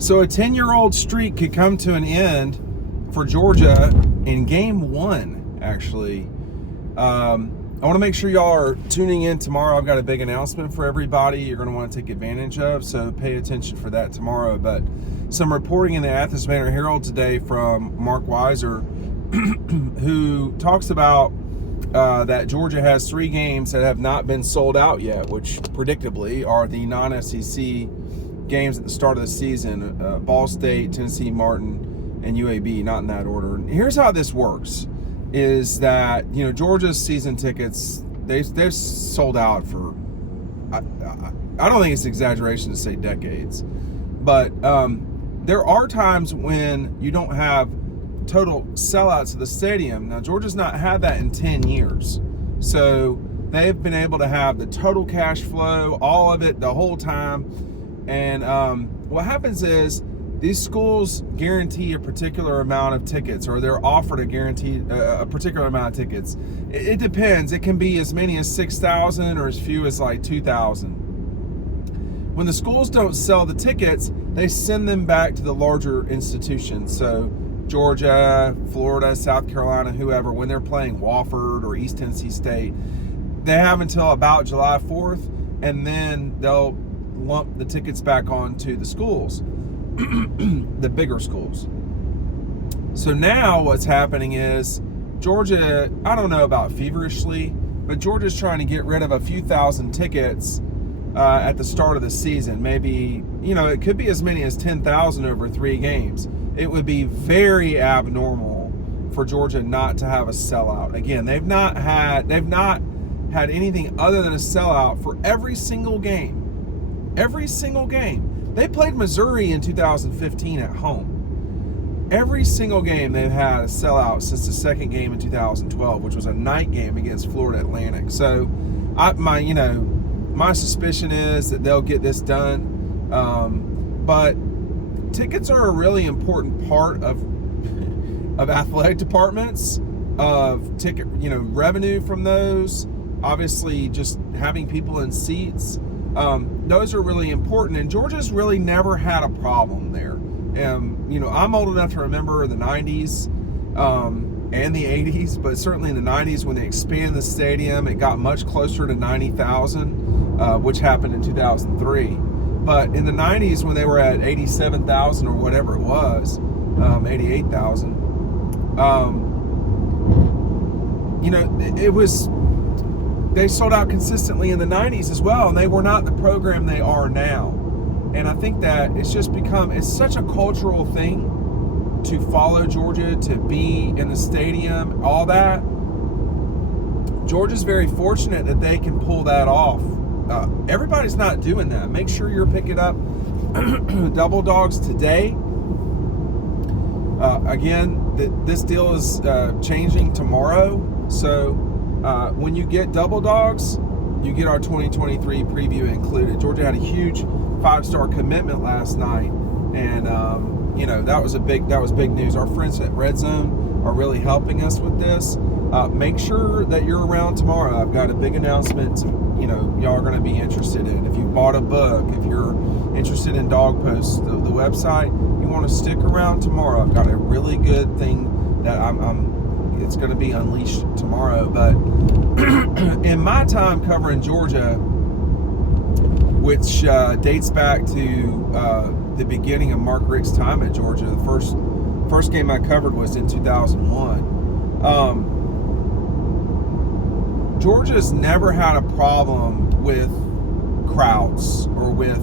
So a 10-year-old streak could come to an end for Georgia in game 1, actually. I want to make sure y'all are tuning in tomorrow. I've got a big announcement for everybody you're going to want to take advantage of, so pay attention for that tomorrow. But some reporting in the Athens Banner-Herald today from Mark Weiser, who talks about that Georgia has 3 games that have not been sold out yet, which predictably are the non-SEC games at the start of the season: Ball State, Tennessee Martin, and UAB, not in that order. And here's how this works, is that, you know, Georgia's season tickets, they've sold out for, I don't think it's exaggeration to say decades, but there are times when you don't have total sellouts of the stadium. Now, Georgia's not had that in 10 years. So they've been able to have the total cash flow, all of it, the whole time. And what happens is these schools guarantee a particular amount of tickets, or they're offered a particular amount of tickets. It depends. It can be as many as 6,000 or as few as like 2,000. When the schools don't sell the tickets, they send them back to the larger institutions. So Georgia, Florida, South Carolina, whoever, when they're playing Wofford or East Tennessee State, they have until about July 4th, and then they'll lump the tickets back onto the schools, the bigger schools. So now what's happening is Georgia, I don't know about feverishly, but Georgia's trying to get rid of a few thousand tickets at the start of the season. Maybe, you know, it could be as many as 10,000 over 3 games. It would be very abnormal for Georgia not to have a sellout. Again, they've not had anything other than a sellout for every single game. Every single game. They played Missouri in 2015 at home. Every single game they've had a sellout since the second game in 2012, which was a night game against Florida Atlantic. So my suspicion is that they'll get this done. But tickets are a really important part of athletic departments, of ticket, revenue from those. Obviously, just having people in seats. Those are really important, and Georgia's really never had a problem there. I'm old enough to remember the 90s and the 80s, but certainly in the 90s when they expanded the stadium, it got much closer to 90,000, which happened in 2003. But in the 90s when they were at 87,000 or whatever it was, 88,000, it was... They sold out consistently in the 90s as well, and they were not the program they are now. And I think that it's such a cultural thing to follow Georgia, to be in the stadium, all that. Georgia's very fortunate that they can pull that off. Everybody's not doing that. Make sure you're picking up double dogs today. Again, this deal is changing tomorrow, so when you get double dogs, you get our 2023 preview included. Georgia had a huge 5-star commitment last night, and that was big news. Our friends at Red Zone are really helping us with this. Make sure that you're around tomorrow. I've got a big announcement. Y'all are going to be interested in. If you bought a book, if you're interested in Dog Post, the website, you want to stick around tomorrow. I've got a really good thing that it's going to be unleashed tomorrow. But in my time covering Georgia, which dates back to the beginning of Mark Richt's time at Georgia, the first game I covered was in 2001. Georgia's never had a problem with crowds or with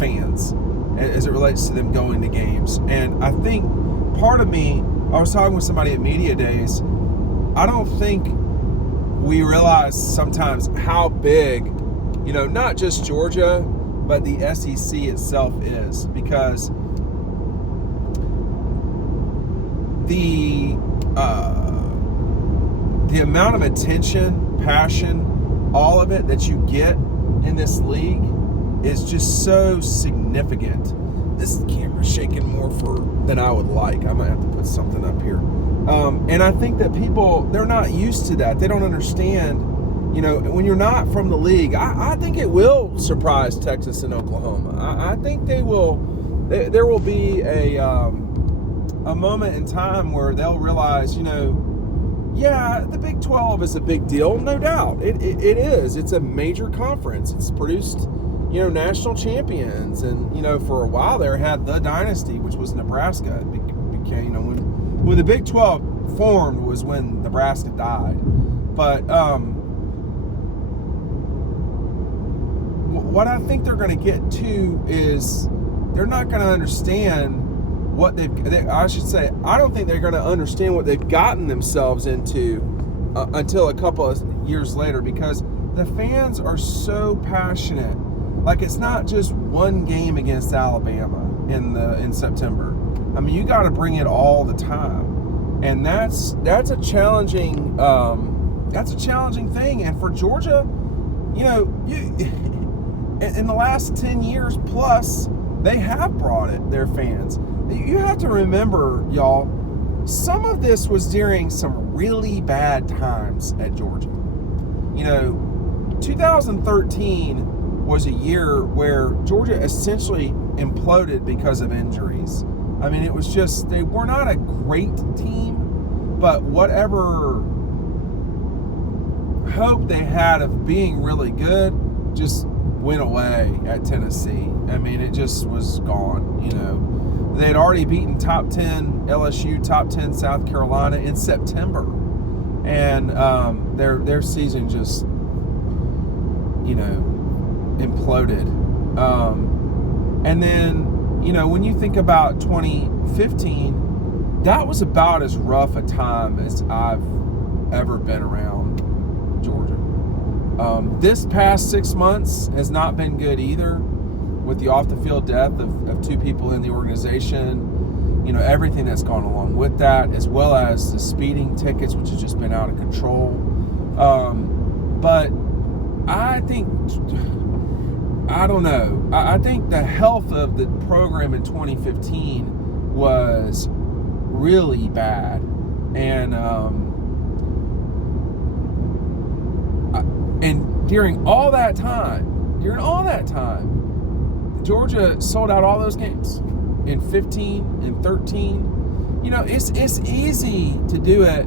fans as it relates to them going to games. And I think part of me, I was talking with somebody at Media Days, I don't think we realize sometimes how big, not just Georgia, but the SEC itself is, because the amount of attention, passion, all of it that you get in this league is just so significant. This camera's shaking more than I would like. I might have to put something up here. And I think that people, they're not used to that. They don't understand, when you're not from the league. I think it will surprise Texas and Oklahoma. I think they will there will be a moment in time where they'll realize, yeah, the Big 12 is a big deal, no doubt. It is. It's a major conference. It's produced, national champions, and for a while there had the dynasty, which was Nebraska. It became, when the Big 12 formed was when Nebraska died. But what I think they're going to get to is they're not going to understand what I don't think they're going to understand what they've gotten themselves into until a couple of years later, because the fans are so passionate. Like, it's not just one game against Alabama in September. I mean, you got to bring it all the time, and that's a challenging thing. And for Georgia, in the last 10 years plus, they have brought their fans. You have to remember, y'all, some of this was during some really bad times at Georgia. 2013 was a year where Georgia essentially imploded because of injuries. I mean, it was just, they were not a great team, but whatever hope they had of being really good just went away at Tennessee. I mean, it just was gone, They had already beaten top 10 LSU, top 10 South Carolina in September. And their season just, imploded. And then, when you think about 2015, that was about as rough a time as I've ever been around Georgia. This past 6 months has not been good either, with the off-the-field death of two people in the organization, everything that's gone along with that, as well as the speeding tickets, which has just been out of control. But I think the health of the program in 2015 was really bad. And during all that time, Georgia sold out all those games in 15 and 13. It's easy to do it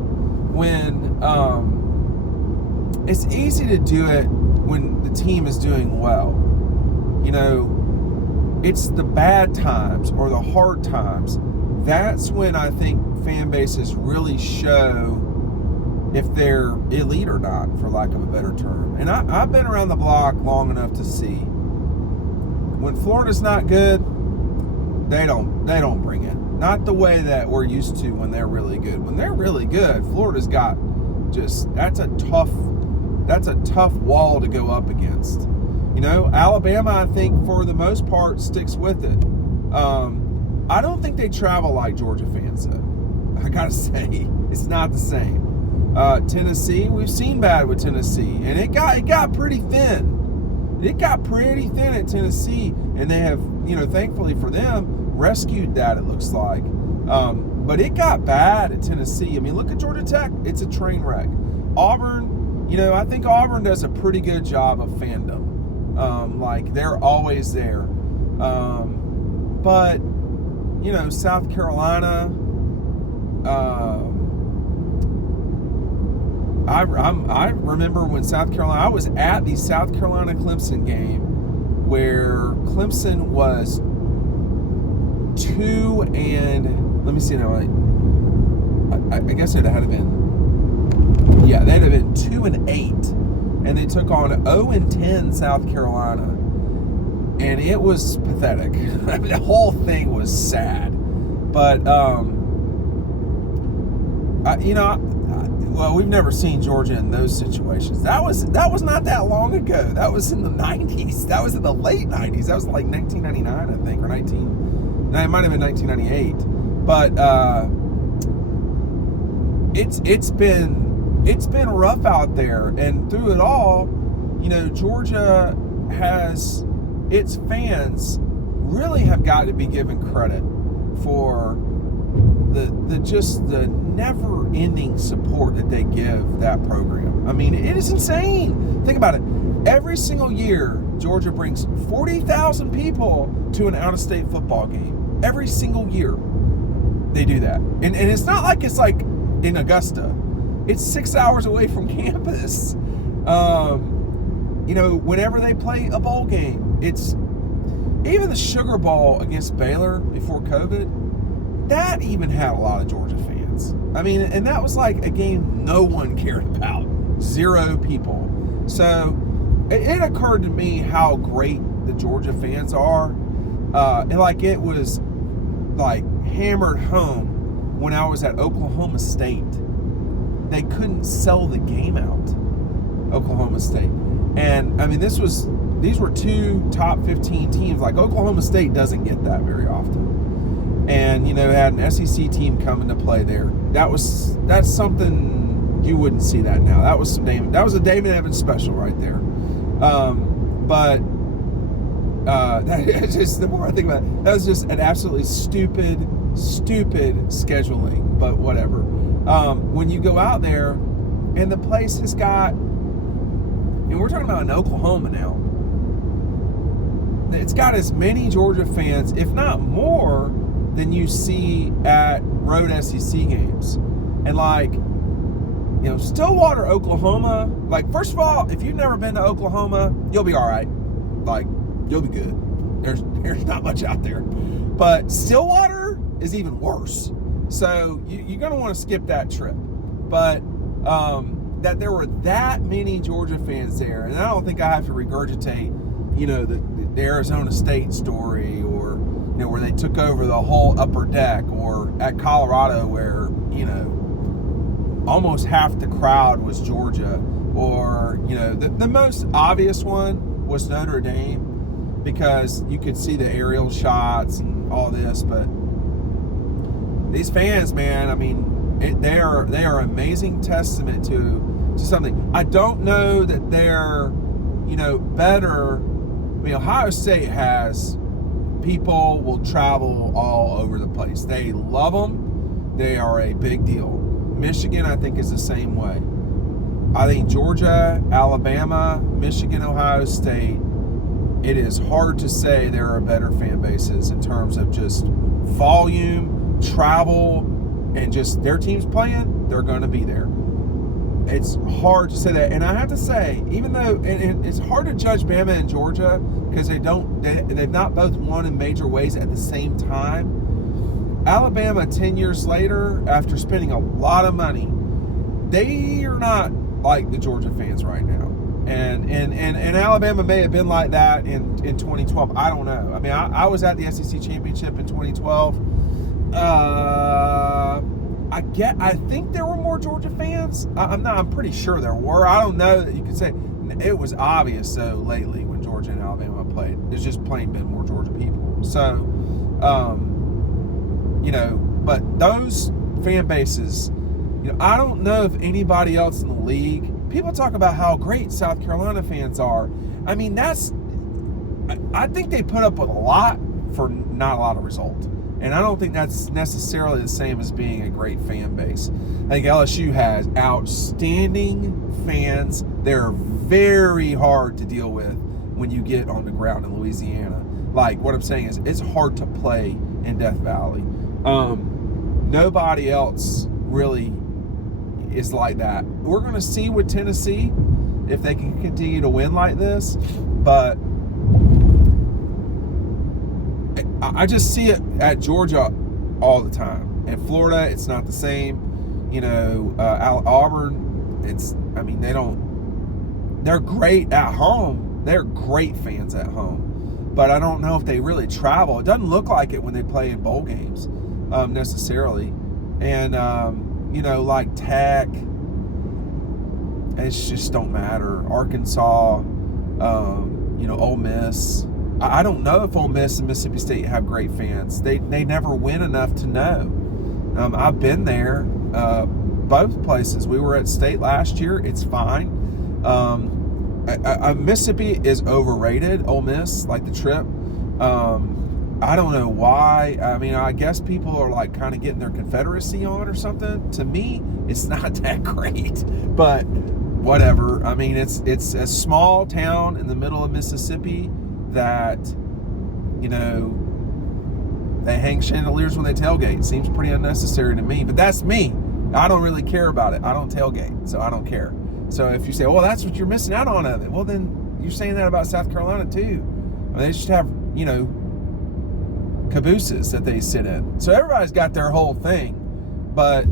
when the team is doing well. It's the bad times or the hard times. That's when I think fan bases really show if they're elite or not, for lack of a better term. And I've been around the block long enough to see when Florida's not good, they don't bring it. Not the way that we're used to when they're really good. When they're really good, Florida's got that's a tough wall to go up against. Alabama, I think, for the most part, sticks with it. I don't think they travel like Georgia fans, though. I gotta say, it's not the same. Tennessee, we've seen bad with Tennessee, and it got pretty thin. It got pretty thin at Tennessee, and they have, thankfully for them, rescued that, it looks like. But it got bad at Tennessee. I mean, look at Georgia Tech. It's a train wreck. Auburn, I think Auburn does a pretty good job of fandom. They're always there. But, South Carolina, I remember when South Carolina, I was at the South Carolina-Clemson game where Clemson was 2 and, let me see now, I guess it had been, they'd have been 2 and 8, and they took on 0 and 10 South Carolina, and it was pathetic. I mean, the whole thing was sad, but well, we've never seen Georgia in those situations. That was not that long ago. That was in the 90s. That was in the late 90s. That was like 1999, I think, or it might have been 1998. But it's been rough out there, and through it all, Georgia has, its fans really have got to be given credit for the never-ending support that they give that program. I mean, it is insane. Think about it. Every single year Georgia brings 40,000 people to an out-of-state football game every single year. They do that, and it's not like it's like in Augusta. It's 6 hours away from campus. Whenever they play a bowl game, it's even the Sugar Bowl against Baylor before COVID. That even had a lot of Georgia fans. I mean, and that was like a game no one cared about. 0 people. So it occurred to me how great the Georgia fans are. And like it was like hammered home when I was at Oklahoma State. They couldn't sell the game out, Oklahoma State. And I mean, these were 2 top 15 teams. Like Oklahoma State doesn't get that very often. And, had an SEC team come into play there. That's something you wouldn't see that now. That was a David Evans special right there. Just the more I think about it, that was just an absolutely stupid scheduling, but whatever. When you go out there and the place has got, and we're talking about in Oklahoma now, it's got as many Georgia fans, if not more, than you see at road SEC games. And like, Stillwater, Oklahoma, like, first of all, if you've never been to Oklahoma, you'll be all right. Like, you'll be good. There's not much out there. But Stillwater is even worse. So you're going to want to skip that trip. But that there were that many Georgia fans there, and I don't think I have to regurgitate, the Arizona State story, or where they took over the whole upper deck, or at Colorado where almost half the crowd was Georgia, or the most obvious one was Notre Dame, because you could see the aerial shots and all this. But these fans, man, I mean, they are amazing testament to something. I don't know that they're better. I mean, Ohio State has people will travel all over the place. They love them. They are a big deal. Michigan, I think, is the same way. I think Georgia, Alabama, Michigan, Ohio State, it is hard to say there are better fan bases in terms of just volume, travel, and just their teams playing, they're going to be there. It's hard to say that. And I have to say, even though and it's hard to judge Bama and Georgia because they've not both won in major ways at the same time. Alabama, 10 years later, after spending a lot of money, they are not like the Georgia fans right now. And Alabama may have been like that in 2012. I don't know. I mean, I was at the SEC Championship in 2012. I think there were more Georgia fans. I'm pretty sure there were. I don't know that you could say it was obvious so lately when Georgia and Alabama played. There's just plain been more Georgia people. So, but those fan bases, I don't know if anybody else in the league. People talk about how great South Carolina fans are. I mean, I think they put up with a lot for not a lot of result. And I don't think that's necessarily the same as being a great fan base. I think LSU has outstanding fans. They're very hard to deal with when you get on the ground in Louisiana. Like, what I'm saying is it's hard to play in Death Valley. Nobody else really is like that. We're going to see with Tennessee if they can continue to win like this. But I just see it at Georgia all the time. In Florida, it's not the same. Auburn, they're great at home. They're great fans at home. But I don't know if they really travel. It doesn't look like it when they play in bowl games necessarily. And, like Tech, it's just don't matter. Arkansas, Ole Miss. I don't know if Ole Miss and Mississippi State have great fans. They never win enough to know. I've been there, both places. We were at State last year. It's fine. Mississippi is overrated. Ole Miss, like the trip. I don't know why. I mean, I guess people are like kind of getting their Confederacy on or something. To me, it's not that great. But whatever. I mean, it's a small town in the middle of Mississippi that, you know, they hang chandeliers when they tailgate. Seems pretty unnecessary to me, but that's me. I don't really care about it. I don't tailgate, so I don't care. So if you say, well, that's what you're missing out on of it, well, then you're saying that about South Carolina too. I mean, they just have, you know, cabooses that they sit in. So everybody's got their whole thing. But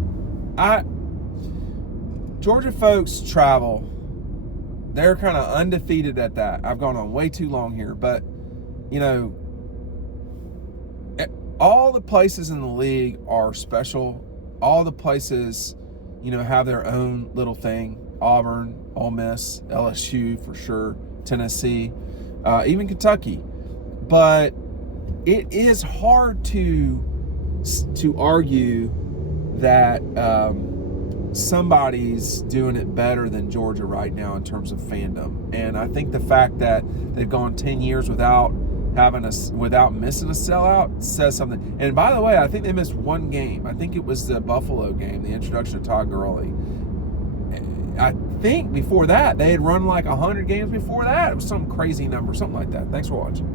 Georgia folks travel. They're kind of undefeated at that. I've gone on way too long here, but, you know, all the places in the league are special. All the places, you know, have their own little thing. Auburn, Ole Miss, LSU for sure, Tennessee, even Kentucky. But it is hard to argue that somebody's doing it better than Georgia right now in terms of fandom. And I think the fact that they've gone 10 years without missing a sellout says something. And by the way, I think they missed one game. I think it was the Buffalo game, the introduction of Todd Gurley. I think before that, they had run like 100 games before that. It was some crazy number, something like that. Thanks for watching.